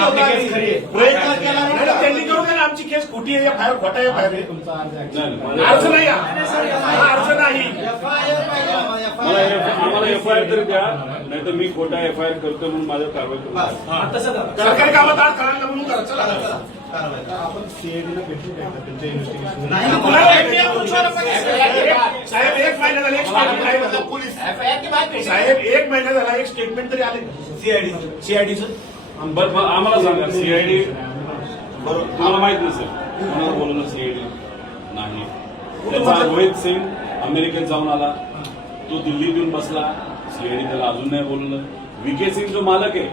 प्रयत्न केला नाही का? त्यांनी करू द्या ना, आमची केस खोटी आहे, फायर खोटा आहे, फायर आहे. तुमचा अर्ज अर्ज नाही हा अर्ज नाही. आम्हाला एफआयआर तरी द्या, नाही तर मी खोटा एफआयआर करतो म्हणून माझ्यावर कारवाई करू. तसं करा. सरकारी कामात आड करायला म्हणून करा. चला आपण सीआयडीला भेटू द्या त्यांच्या इन्व्हेस्टिगेशन. नाही, साहेब 1 महिना झाला, एक स्टेटमेंट आहे मतलब पोलीस साहेब 1 महिना झाला, एक स्टेटमेंट तरी आले सीआयडीचं. बरं आम्हाला सांगा, सीआयडी तुम्हाला माहित नसेल, कोणाला बोलवलं सीआयडी नाही. त्याचा रोहित सिंग अमेरिकेत जाऊन आला, तो दिल्लीत येऊन बसला, सीआयडी त्याला अजून नाही बोलवलं. व्हीके सिंग जो मालक आहे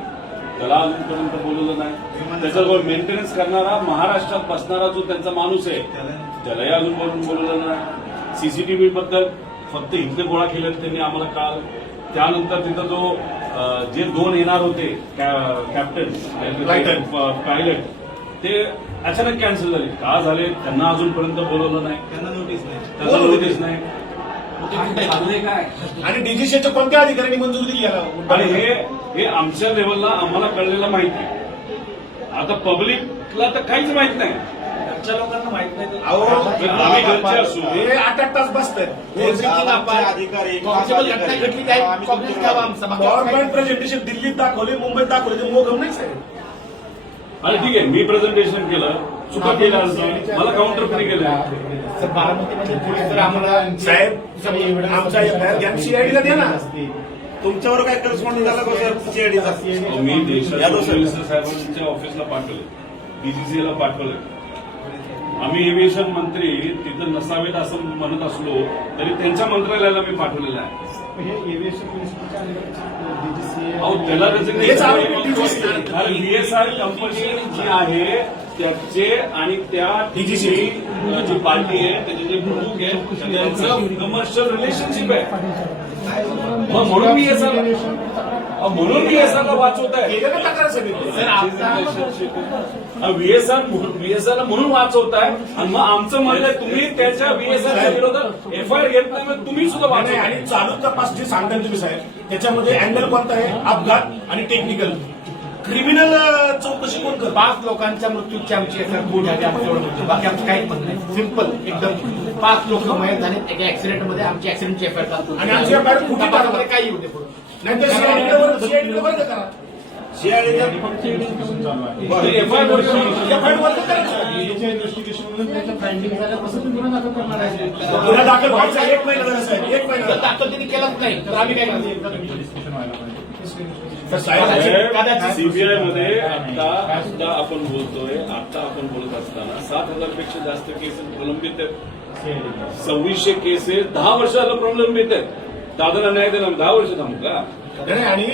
त्याला अजूनपर्यंत बोलवलं नाही. त्याच्याजवळ मेंटेनन्स करणारा महाराष्ट्रात बसणारा जो त्यांचा माणूस आहे त्यालाही अजून बोलवलं नाही. सीसीटीव्ही बद्दल फक्त इथले गोळा केलेत त्यांनी आम्हाला काल. त्यानंतर तिथं जो जे 2 येणार होते कॅप्टन पायलट ते अचानक कॅन्सल झाले. का झाले त्यांना अजूनपर्यंत बोलवलं नाही, त्यांना नोटीस नाही. आणि डीजीसीच्या कोणत्या अधिकाऱ्यांनी मंजुरी दिली याला? आणि हे आमच्या लेवलला आम्हाला कळलेलं माहिती आहे. आता पब्लिकला तर काहीच माहित नाही. लोकांना माहित नाही. आम्ही घरचे असू, हे 8 तास बसतात. अधिकारी गव्हर्नमेंट प्रेझेंटेशन दिल्लीत दाखवले, मुंबईत दाखवले, ते मोगम नाही साहेब. आणि ठीक आहे मी प्रेझेंटेशन केलं, चुका केल्या मला काउंटर फ्री केलं. बारामतीमध्ये पोलीस जर आम्हाला साहेब आमचा एफआयआर घ्या, सीआयडीला द्या ना. तुमच्यावर काय करस्पॉन्ड झाला का सर सीआयडीचा? मी देशाच्या मिनिस्टर साहेबांच्या ऑफिसला पाठवले, डीजीसीला पाठवलं. आम्ही एव्हिएशन मंत्री तिथं नसावेत असं म्हणत असलो तरी त्यांच्या मंत्रालयाला मी पाठवलेलं आहे. हे एव्हिएशन मिनिस्टरच्या डीजीसी अहो त्याला हेच आरोपी व्हीएसआर कंपनी जी आहे त्याचे आणि त्या DGC जी पार्टी आहे त्याचे जे प्रमुख आहे त्यांचं कमर्शियल रिलेशनशिप आहे. मग म्हणून व्हीएसआरला वाचवत आहे. केलं ना तक्रार सगळी. व्हीएसआरला म्हणून वाचवत आहे. आणि मग आमचं म्हणणं आहे तुम्ही त्याच्या व्हीएसआरच्या विरोधात एफआयआर घेत नाही, मग तुम्ही सुद्धा नाही, वाचवताय. आणि चालू तपास जे सांगताय तुम्ही साहेब त्याच्यामध्ये अँगल कोणता आहे? अपघात आणि टेक्निकल. क्रिमिनल चौकशी कोण करतं? 5 लोकांच्या मृत्यूची आमची बोट झाली, आमच्यावर मृत्यू. बाकी आमचं काहीच म्हणणं नाही. सिम्पल एकदम. 5 लोक मयत झाले एका ऍक्सिडेंटमध्ये. आमची ऍक्सिडेंटची एफआयआर टाकतो आणि आमची एफआयआर कुठे टाकणार? काही येऊ दे पुढे. नाही तर सीआयडीला वर्ग करा. एफआयआर एफआयआर वर्ग करा. इन्व्हेस्टिगेशन त्याच्या फाइंडिंग झाल्यापासून तुम्ही गुन्हा दाखल करणार आहे. गुन्हा दाखल व्हायचा 1 महिना झाला साहेब, 1 महिना जर दाखल त्यांनी केलाच नाही तर आम्ही काय करतो? डिस्कशन व्हायला पाहिजे. सीबीआय मध्ये आता आपण बोलतोय, आता आपण बोलत असताना 7,000 पेक्षा जास्त केसेस प्रलंबित आहेत. 2600 केसेस 10 वर्षाला प्रलंबित आहेत. दादाला न्याय देणार 10 वर्ष थांबू का? आणि